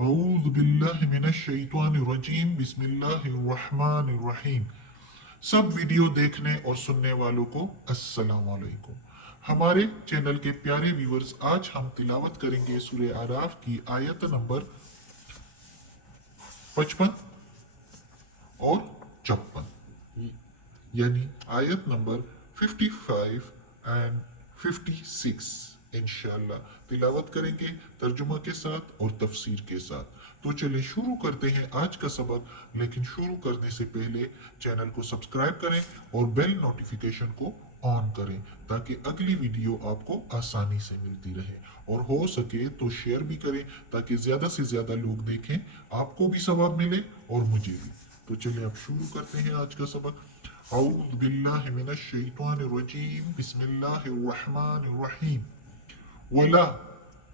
अऊज़ु बिल्लाहि मिनश्शैतानिर्रजीम बिस्मिल्लाहिर्रहमानिर्रहीम। सब वीडियो देखने और सुनने वालों को अस्सलाम वालेकुम। हमारे चैनल के प्यारे व्यूवर्स, आज हम तिलावत करेंगे सूरह आराफ की आयत नंबर 55 और 56, यानी आयत नंबर 55 एंड 56 इंशाल्लाह तिलावत करेंगे तर्जुमा के साथ और तफसीर के साथ। तो चलिए शुरू करते हैं आज का सबक, लेकिन शुरू करने से पहले चैनल को सब्सक्राइब करें और बेल नोटिफिकेशन को ऑन करें ताकि अगली वीडियो आपको आसानी से मिलती रहे, और हो सके तो शेयर भी करें ताकि ज़्यादा से ज़्यादा लोग देखें, आपको भी सवाब मिले और मुझे भी। तो चलिए अब शुरू करते हैं आज का सबक। औज़ु बिल्लाहि मिनश शैतानिर रजीम बिस्मिल्लाहिर्रहमानिर्रहीम। वला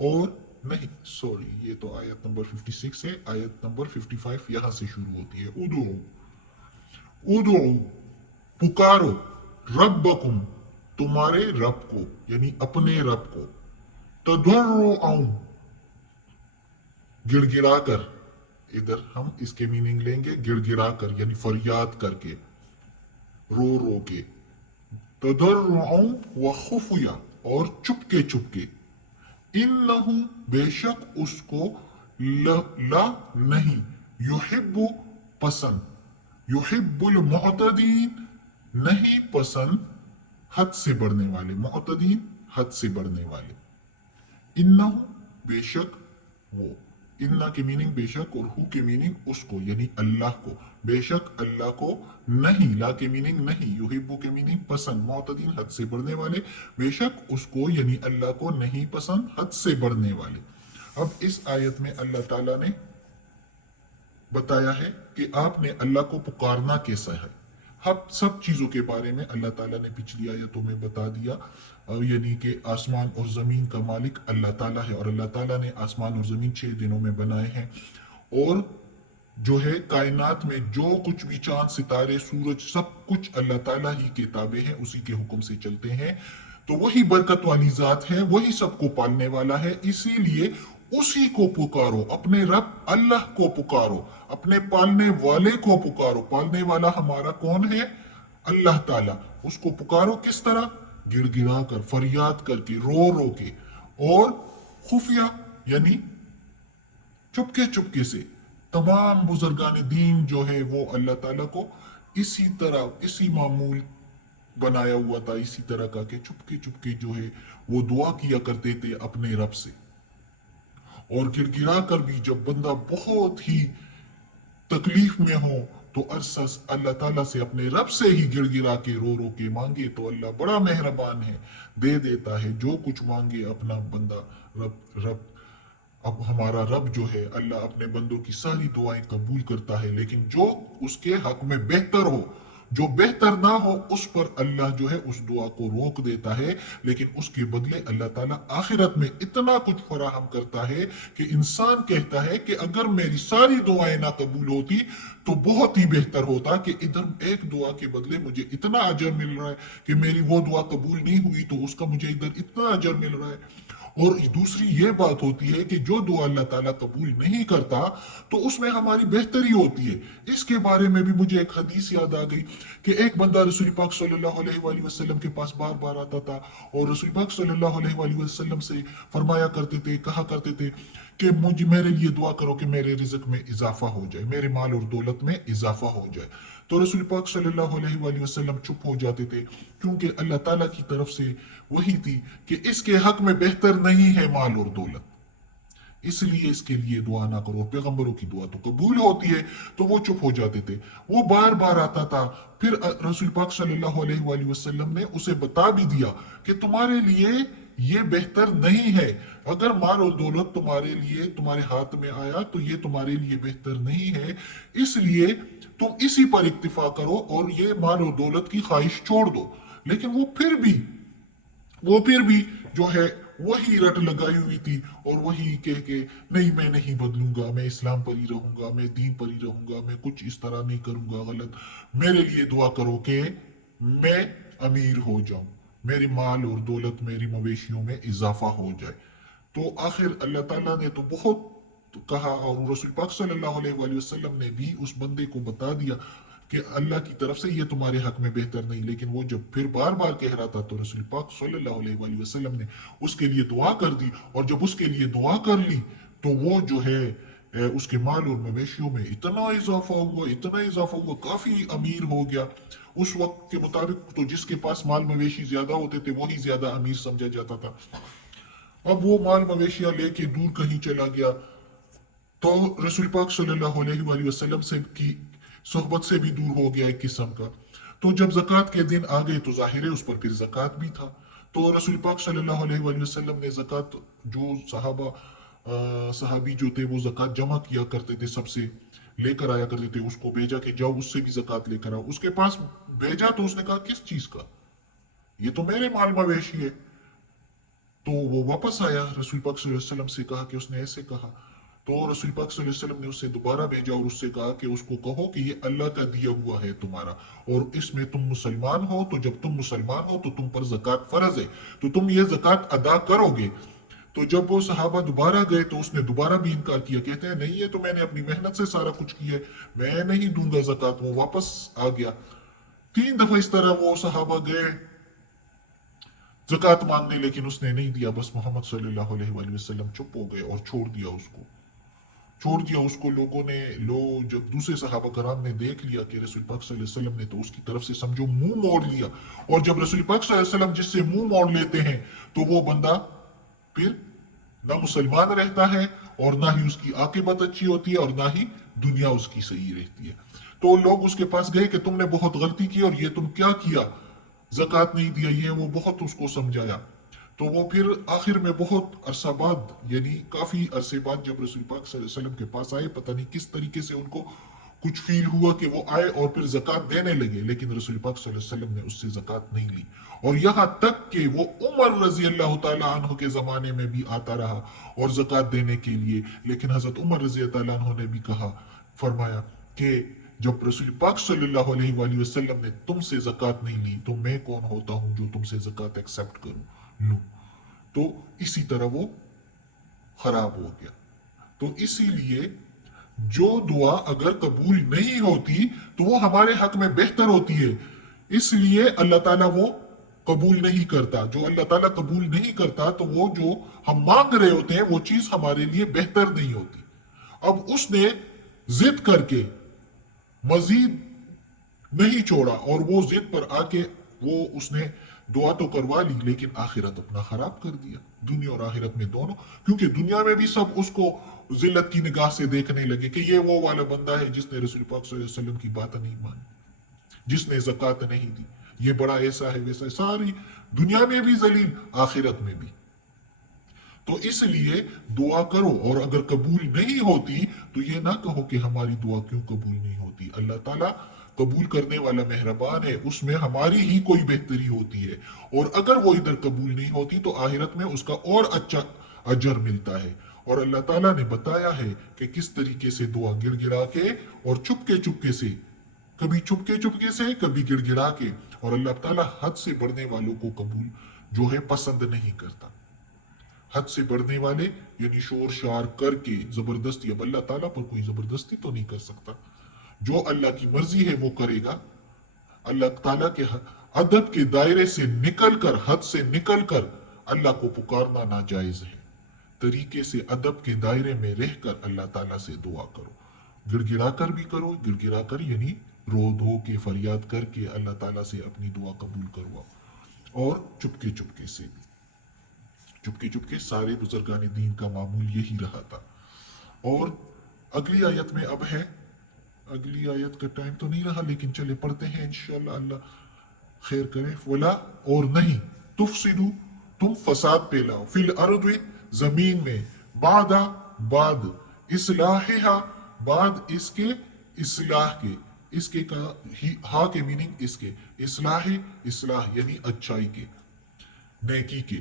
और नहीं, सॉरी, ये तो आयत नंबर 56 है। आयत नंबर 55 यहां से शुरू होती है। उदू उदू पुकारो, रब्बकुम तुम्हारे रब को, यानी अपने रब को, तदर्रुअन गिड़गिड़ाकर। इधर हम इसके मीनिंग लेंगे गिड़गिड़ाकर, यानी फरियाद करके, रो रो के। तदर्रुअन व खुफिया और चुपके चुपके। इन्नहु बेशक उसको ला नहीं, युहिब्बु पसंद, युहिब्बुल मुअतदीन नहीं पसंद हद से बढ़ने वाले, मुअतदीन हद से बढ़ने वाले। इन्नहु बेशक वो, इन्ना की मीनिंग बेशक और हु की मीनिंग उसको, यानी अल्लाह को। बेशक अल्लाह को नहीं, ला की मीनिंग नहीं, युहिब्बु की मीनिंग पसंद, मुअतदीन हद से बढ़ने वाले। बेशक उसको यानी अल्लाह को नहीं पसंद हद से बढ़ने वाले। अब इस आयत में अल्लाह ताला ने बताया है कि आपने अल्लाह को पुकारना कैसा है। हम सब चीजों के बारे में अल्लाह ताला ने पिछली आयतों में बता दिया, यानी कि आसमान और जमीन का मालिक अल्लाह ताला है, और अल्लाह ताला ने आसमान और जमीन 6 दिनों में बनाए हैं। और जो है कायनात में जो कुछ भी, चांद सितारे सूरज, सब कुछ अल्लाह ताला ही के ताबे हैं, उसी के हुक्म से चलते हैं। तो वही बरकत वाली जात है, वही सबको पालने वाला है। इसीलिए उसी को पुकारो, अपने रब अल्लाह को पुकारो, अपने पालने वाले को पुकारो। पालने वाला हमारा कौन है? अल्लाह ताला। उसको पुकारो किस तरह? गिड़गिड़ा कर, फरियाद करके, रो रो के, और खुफिया यानी चुपके चुपके से। तमाम बुजुर्गान दीन जो है वो अल्लाह ताला को इसी तरह, इसी मामूल बनाया हुआ था, इसी तरह का कि चुपके चुपके जो है वो दुआ किया करते थे अपने रब से। और गिड़गिड़ा कर भी जब बंदा बहुत ही तकलीफ में हो तो अरसस अल्लाह ताला से, अपने रब से ही गिड़गिड़ा के, रो रो के मांगे तो अल्लाह बड़ा मेहरबान है, दे देता है जो कुछ मांगे अपना बंदा। रब रब अब हमारा रब जो है अल्लाह अपने बंदों की सारी दुआएं कबूल करता है, लेकिन जो उसके हक में बेहतर हो, जो बेहतर ना हो, उस पर अल्लाह जो है उस दुआ को रोक देता है। लेकिन उसके बदले अल्लाह ताला आखिरत में इतना कुछ फराहम करता है कि इंसान कहता है कि अगर मेरी सारी दुआएं ना कबूल होती तो बहुत ही बेहतर होता, कि इधर एक दुआ के बदले मुझे इतना अजर मिल रहा है कि मेरी वो दुआ कबूल नहीं हुई तो उसका मुझे इधर इतना अजर मिल रहा है। और दूसरी ये बात होती है कि जो दुआ अल्लाह ताला कबूल नहीं करता तो उसमें हमारी बेहतरी होती है। इसके बारे में भी मुझे एक हदीस याद आ गई कि एक बंदा रसूल पाक सल्लल्लाहु अलैहि वसल्लम के पास बार बार आता था, और रसूल पाक सल्लल्लाहु अलैहि वसल्लम से फरमाया करते थे, कहा करते थे कि मुझे, मेरे लिए दुआ करो कि मेरे रिज़्क में इजाफा हो जाए, मेरे माल और दौलत में इजाफा हो जाए। तो रसूल पाक सल्लल्लाहु अलैहि वसल्लम चुप हो जाते थे, क्योंकि अल्लाह ताला की तरफ से वही थी कि इसके हक में बेहतर नहीं है माल और दौलत, इसलिए इसके लिए दुआ ना करो। पैगंबरों की दुआ तो कबूल होती है, तो वो चुप हो जाते थे। वो बार बार आता था, फिर रसूल पाक सल्लल्लाहु अलैहि वसल्लम ने उसे बता भी दिया कि तुम्हारे लिए ये बेहतर नहीं है। अगर माल और दौलत तुम्हारे लिए, तुम्हारे हाथ में आया तो ये तुम्हारे लिए बेहतर नहीं है, इसलिए तुम इसी पर इक्तिफा करो और ये माल और दौलत की ख्वाहिश छोड़ दो। लेकिन वो फिर भी जो है वही रट लगाई हुई थी, और वही कह के नहीं मैं नहीं बदलूंगा, मैं इस्लाम पर ही रहूंगा, मैं दीन पर ही रहूंगा, मैं कुछ इस तरह नहीं करूंगा गलत, मेरे लिए दुआ करो कि मैं अमीर हो जाऊं, मेरे माल और दौलत, मेरी मवेशियों में इजाफा हो जाए। तो आखिर अल्लाह ताला ने तो बहुत تو کہا، اور رسول پاک صلی اللہ علیہ وسلم نے بھی اس بندے کو بتا دیا کہ اللہ کی طرف سے یہ تمہارے حق میں بہتر نہیں، لیکن وہ جب پھر بار بار کہہ رہا تھا تو رسول پاک صلی اللہ علیہ وسلم نے اس کے لیے دعا کر دی، اور جب اس کے لیے دعا کر لی تو وہ جو ہے اس کے مال اور مویشیوں میں اتنا اضافہ ہوا، کافی امیر ہو گیا۔ اس وقت کے مطابق تو جس کے پاس مال مویشی زیادہ ہوتے تھے وہی زیادہ امیر سمجھا جاتا تھا۔ اب وہ مال مویشیاں لے کے دور کہیں چلا گیا، تو رسول پاک صلی اللہ علیہ وسلم سے کی صحبت سے بھی دور ہو گیا ایک قسم کا۔ تو جب زکوٰۃ کے دن آ گئے تو ظاہر ہے اس پر پھر زکوٰۃ بھی تھا، تو رسول پاک صلی اللہ علیہ وسلم نے زکوٰۃ، جو صحابی جو تھے وہ زکوٰۃ جمع کیا کرتے تھے، سب سے لے کر آیا کرتے تھے، اس کو بھیجا کہ جاؤ اس سے بھی زکوٰۃ لے کر آؤ۔ اس کے پاس بھیجا تو اس نے کہا کس چیز کا، یہ تو میرے مال مویشی ہے۔ تو وہ واپس آیا، رسول پاک صلی اللہ علیہ وسلم سے کہا کہ اس نے ایسے کہا، تو رسول پاک صلی اللہ علیہ وسلم نے اسے دوبارہ بھیجا اور اس سے کہا کہ اس کو کہو کہ یہ اللہ کا دیا ہوا ہے تمہارا، اور اس میں تم مسلمان ہو، تو جب تم مسلمان ہو تو تم پر زکوٰۃ فرض ہے، تو تم یہ زکوٰۃ ادا کرو گے۔ تو جب وہ صحابہ دوبارہ گئے تو اس نے دوبارہ بھی انکار کیا، کہتے ہیں نہیں، یہ تو میں نے اپنی محنت سے سارا کچھ کیا ہے، میں نہیں دوں گا زکوٰۃ۔ وہ واپس آ گیا۔ 3 دفعہ اس طرح وہ صحابہ گئے زکوٰۃ مانگنے، لیکن اس نے نہیں دیا۔ بس محمد صلی اللہ علیہ وسلم چپ ہو گئے اور چھوڑ دیا اس کو۔ لوگوں نے جب دوسرے صحابہ کرام نے دیکھ لیا کہ رسول پاک صلی اللہ علیہ وسلم نے تو اس کی طرف سے سمجھو منہ موڑ لیا، اور جب رسول پاک صلی اللہ علیہ وسلم جس سے منہ موڑ لیتے ہیں تو وہ بندہ پھر نہ مسلمان رہتا ہے، اور نہ ہی اس کی عاقبت اچھی ہوتی ہے، اور نہ ہی دنیا اس کی صحیح رہتی ہے۔ تو لوگ اس کے پاس گئے کہ تم نے بہت غلطی کی، اور یہ تم کیا کیا، زکوٰۃ نہیں دیا، یہ وہ بہت اس کو سمجھایا۔ تو وہ پھر آخر میں بہت عرصہ بعد، یعنی کافی عرصے بعد جب رسول پاک صلی اللہ علیہ وسلم کے پاس آئے، پتہ نہیں کس طریقے سے ان کو کچھ فیل ہوا کہ وہ آئے اور پھر زکوٰۃ دینے لگے، لیکن رسول پاک صلی اللہ علیہ وسلم نے اس سے زکوٰۃ نہیں لی، اور یہاں تک کہ وہ عمر رضی اللہ تعالیٰ عنہ کے زمانے میں بھی آتا رہا اور زکوٰۃ دینے کے لیے، لیکن حضرت عمر رضی اللہ تعالیٰ عنہ نے بھی فرمایا کہ جب رسول پاک صلی اللہ علیہ وسلم نے تم سے زکوٰۃ نہیں لی تو میں کون ہوتا ہوں جو تم سے زکوٰۃ ایکسیپٹ لوں۔ تو اسی طرح وہ خراب ہو گیا۔ تو اسی لیے جو دعا اگر قبول نہیں ہوتی تو وہ ہمارے حق میں بہتر ہوتی ہے، اس لیے اللہ تعالیٰ وہ قبول نہیں کرتا۔ جو اللہ تعالیٰ قبول نہیں کرتا تو وہ جو ہم مانگ رہے ہوتے ہیں وہ چیز ہمارے لیے بہتر نہیں ہوتی۔ اب اس نے ضد کر کے مزید نہیں چھوڑا، اور وہ ضد پر آ کے وہ اس نے دعا تو کروا لی، لیکن آخرت اپنا خراب کر دیا، دنیا اور آخرت میں دونوں، کیونکہ دنیا میں بھی سب اس کو ذلت کی نگاہ سے دیکھنے لگے کہ یہ وہ والا بندہ ہے جس نے رسول پاک صلی اللہ علیہ وسلم کی بات نہیں مانی، جس نے زکوٰۃ نہیں دی، یہ بڑا ایسا ہے ویسا ہے، ساری دنیا میں بھی ذلیل، آخرت میں بھی۔ تو اس لیے دعا کرو، اور اگر قبول نہیں ہوتی تو یہ نہ کہو کہ ہماری دعا کیوں قبول نہیں ہوتی۔ اللہ تعالیٰ قبول کرنے والا مہربان ہے، اس میں ہماری ہی کوئی بہتری ہوتی ہے، اور اگر وہ ادھر قبول نہیں ہوتی تو آخرت میں اس کا اور اچھا اجر ملتا ہے۔ اور اللہ تعالیٰ نے بتایا ہے کہ کس طریقے سے دعا گڑ گڑا کے اور چپکے سے، کبھی چپکے سے، کبھی گڑ گڑا کے، اور اللہ تعالیٰ حد سے بڑھنے والوں کو قبول جو ہے پسند نہیں کرتا۔ حد سے بڑھنے والے یعنی شور شار کر کے زبردستی، اب اللہ تعالیٰ پر کوئی زبردستی تو نہیں کر سکتا، جو اللہ کی مرضی ہے وہ کرے گا۔ اللہ تعالیٰ کے ادب کے دائرے سے نکل کر، حد سے نکل کر اللہ کو پکارنا ناجائز ہے۔ طریقے سے ادب کے دائرے میں رہ کر اللہ تعالیٰ سے دعا کرو، گڑ گڑا کر بھی کرو، گڑ گڑا کر یعنی رو دھو کے فریاد کر کے اللہ تعالیٰ سے اپنی دعا قبول کرواؤ، اور چپکے سے بھی، چپکے سارے بزرگان دین کا معمول یہی رہا تھا۔ اور اگلی آیت میں اب ہے، اگلی آیت کا ٹائم تو نہیں رہا لیکن چلے پڑھتے ہیں انشاءاللہ، اللہ خیر کرے۔ ولا، اور نہیں، تفسدو، تم فساد پھیلاؤ، فی الارض، زمین میں، بعد اصلاحہا، بعد اس کے اصلاح کے، اس کے کا ہا کے میننگ اس کے، اصلاح یعنی اچھائی کے، نیکی کے،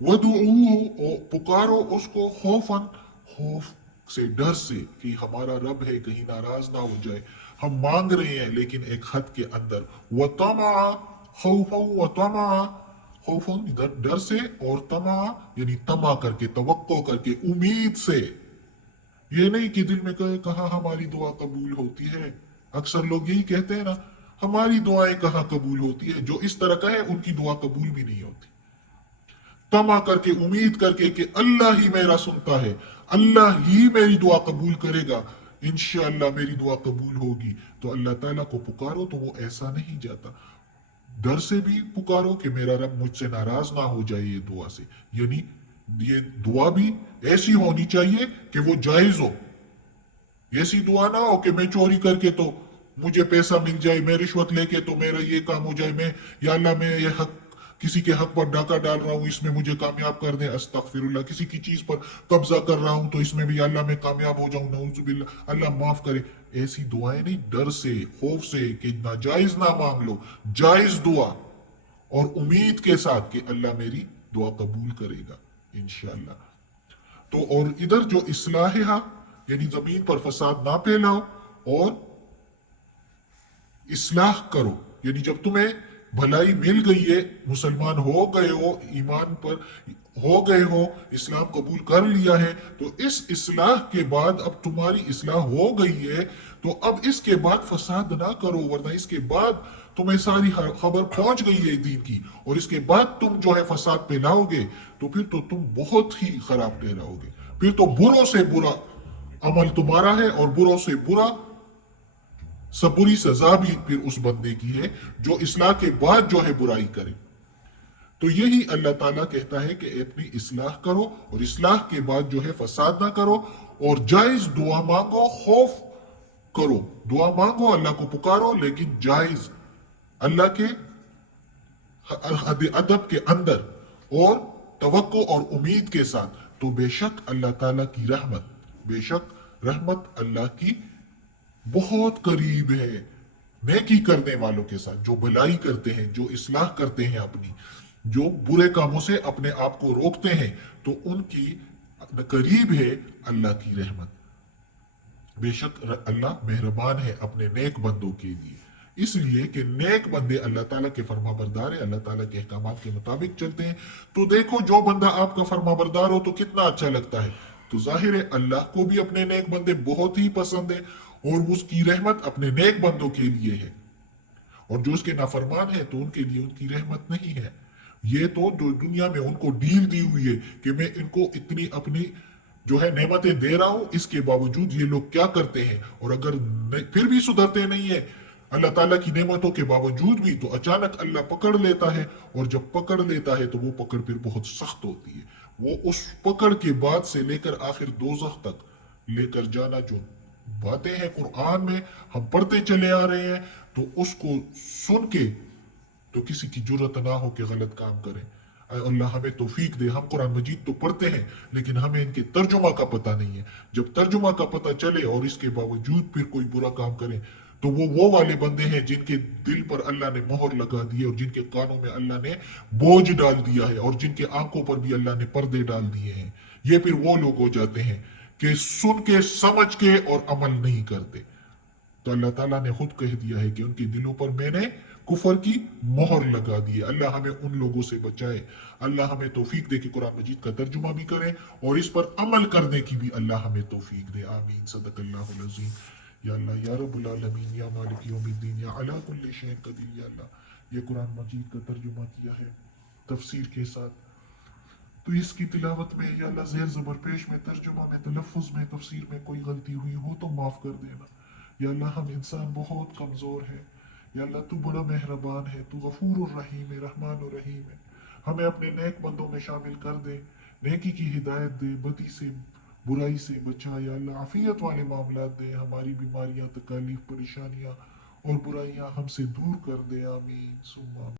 وَدُعُوهُ، پکارو اس کو، خوف سے، ڈر سے کہ ہمارا رب ہے کہیں ناراض نہ ہو جائے، ہم مانگ رہے ہیں لیکن ایک حد کے اندر، وَطَمَعَ، خوف ڈر سے، اور طمع یعنی طمع کر کے، توقع کر کے، امید سے، ये नहीं कि दिल में कहे कहाँ हमारी दुआ कबूल होती है। अक्सर लोग यही कहते हैं ना, हमारी दुआएं कहाँ कबूल होती है। जो इस तरह का है उनकी दुआ कबूल भी नहीं होती। तमा करके, उम्मीद करके कि अल्लाह ही मेरा सुनता है, अल्लाह ही मेरी दुआ कबूल करेगा, इंशाअल्लाह मेरी दुआ कबूल होगी, तो अल्लाह ताला को पुकारो तो वो ऐसा नहीं जाता। डर से भी पुकारो कि मेरा रब मुझसे नाराज ना हो जाए ये दुआ से, यानी ये दुआ भी ऐसी होनी चाहिए कि वो जायज हो। ऐसी दुआ ना हो कि मैं चोरी करके तो मुझे पैसा मिल जाए, मैं रिश्वत लेके तो मेरा ये काम हो जाए, मैं या अल्लाह मैं ये हक किसी के हक पर डाका डाल रहा हूं, इसमें मुझे कामयाब कर दे, अस्तगफिरुल्लाह। किसी की चीज पर कब्जा कर रहा हूं तो इसमें भी अल्लाह मैं कामयाब हो जाऊं, नऊजुबिल्लाह, अल्लाह माफ करे। ऐसी दुआएं नहीं, डर से, खौफ से कि नाजायज ना मांग लो, जायज दुआ और उम्मीद के साथ कि अल्लाह मेरी दुआ कबूल करेगा इंशाअल्लाह। तो और इधर जो इस्लाह है, यानी जमीन पर फसाद ना फैलाओ और इस्लाह करो, यानी जब तुम्हें भलाई मिल गई है, मुसलमान हो गए हो, ईमान पर हो गए हो, इस्लाम कबूल कर लिया है, तो इस इस्लाह के बाद अब तुम्हारी इस्लाह हो गई है, तो अब इसके बाद फसाद ना करो, वरना इसके बाद तुम्हें सारी खबर पहुंच गई है दीन की, और इसके बाद तुम जो है फसाद फैलाओगे तो फिर तो तुम बहुत ही खराब ठहराओगे। फिर तो बुरों से बुरा अमल तुम्हारा है और बुरों से बुरा सब बुरी सजा भी फिर उस बंदे की है जो इस्लाह के बाद जो है बुराई करे। तो यही अल्लाह ताला कहता है कि अपनी इस्लाह करो और इस्लाह के बाद जो है फसाद ना करो, और जायज दुआ मांगो, खौफ करो, दुआ मांगो, अल्लाह को पुकारो, लेकिन जायज, अल्लाह के अदब के अंदर और तवक्को और उम्मीद के साथ। तो बेशक अल्लाह ताला की रहमत, बेशक रहमत अल्लाह की बहुत करीब है नेकी करने वालों के साथ, जो भलाई करते हैं, जो इस्लाह करते हैं अपनी, जो बुरे कामों से अपने आप को रोकते हैं, तो उनकी करीब है अल्लाह की रहमत। बेशक अल्लाह मेहरबान है अपने नेक बंदों के लिए, इसलिए कि नेक बंदे अल्लाह ताला के फरमाबरदार है, अल्लाह ताला के अहकामात के मुताबिक चलते हैं। तो देखो, जो बंदा आपका फरमाबरदार हो तो कितना अच्छा लगता है। तो जाहिर है अल्लाह को भी अपने नेक बंदे बहुत ही पसंद है, और उसकी रहमत अपने नेक बंदों के लिए है, और जो उसके नाफरमान है तो उनके लिए उनकी रहमत नहीं है। ये तो जो दुनिया में उनको डील दी हुई है कि मैं इनको इतनी अपनी जो है नेमतें दे रहा हूं, इसके बावजूद ये लोग क्या करते हैं, और अगर फिर भी सुधरते नहीं है अल्लाह ताला की नेमतों के बावजूद भी, तो अचानक अल्लाह पकड़ लेता है, और जब पकड़ लेता है तो वो पकड़ फिर बहुत सख्त होती है। वो उस पकड़ के बाद से लेकर आखिर दोज़ख तक लेकर जाना, जो बातें हैं कुरान में हम पढ़ते चले आ रहे हैं, तो उसको सुन के तो किसी की जुर्रत ना हो कि गलत काम करें। अल्लाह हमें तौफीक दे। हम कुरान मजीद तो पढ़ते हैं, लेकिन हमें इनके तर्जुमा का पता नहीं है। जब तर्जुमा का पता चले और इसके बावजूद फिर कोई बुरा काम करे, तो वो वाले बंदे हैं जिनके दिल पर अल्लाह ने मोहर लगा दी है, और जिनके कानों में अल्लाह ने बोझ डाल दिया है, और जिनके आंखों पर भी अल्लाह ने पर्दे डाल दिए हैं। ये फिर वो लोग हो जाते हैं कि सुन के, समझ के और अमल नहीं करते। तो अल्लाह ताला ने खुद कह दिया है कि उनके दिलों पर मैंने कुफर की मोहर लगा दी है। अल्लाह हमें उन लोगों से बचाए। अल्लाह हमें तौफीक दे कि कुरान मजीद का तर्जुमा भी करें और इस पर अमल करने की भी अल्लाह हमें तौफीक दे। आमीन। सदकल्लाहुल अज़ीम। या अल्लाह या रब्बुल आलमीन या मालिक यौमिद्दीन या अला कुल्लि शैइन कदीर। या अल्लाह ये कुरान मजीद का तर्जुमा किया है तफसीर के साथ, तो इसकी तिलावत में या अल्लाह ज़ेर ज़बर पेश में, तर्जुमा में, तलफ़ुज़ में, तफसीर में कोई गलती हुई हो तो माफ़ कर देना। या अल्लाह हम इंसान बहुत कमज़ोर है, या अल्लाह तू बड़ा मेहरबान है, तू गफूर रहीम है, रहमान और रहीम है। हमें अपने नेक बंदों में शामिल कर दे, नेकी की हिदायत दे, बदी से बुराई से बचा। या अल्लाह आफियत वाले मामला दे, हमारी बीमारियां, तकालीफ, परेशानियां और बुराइयां हमसे दूर कर दे। आमीन सुम्मा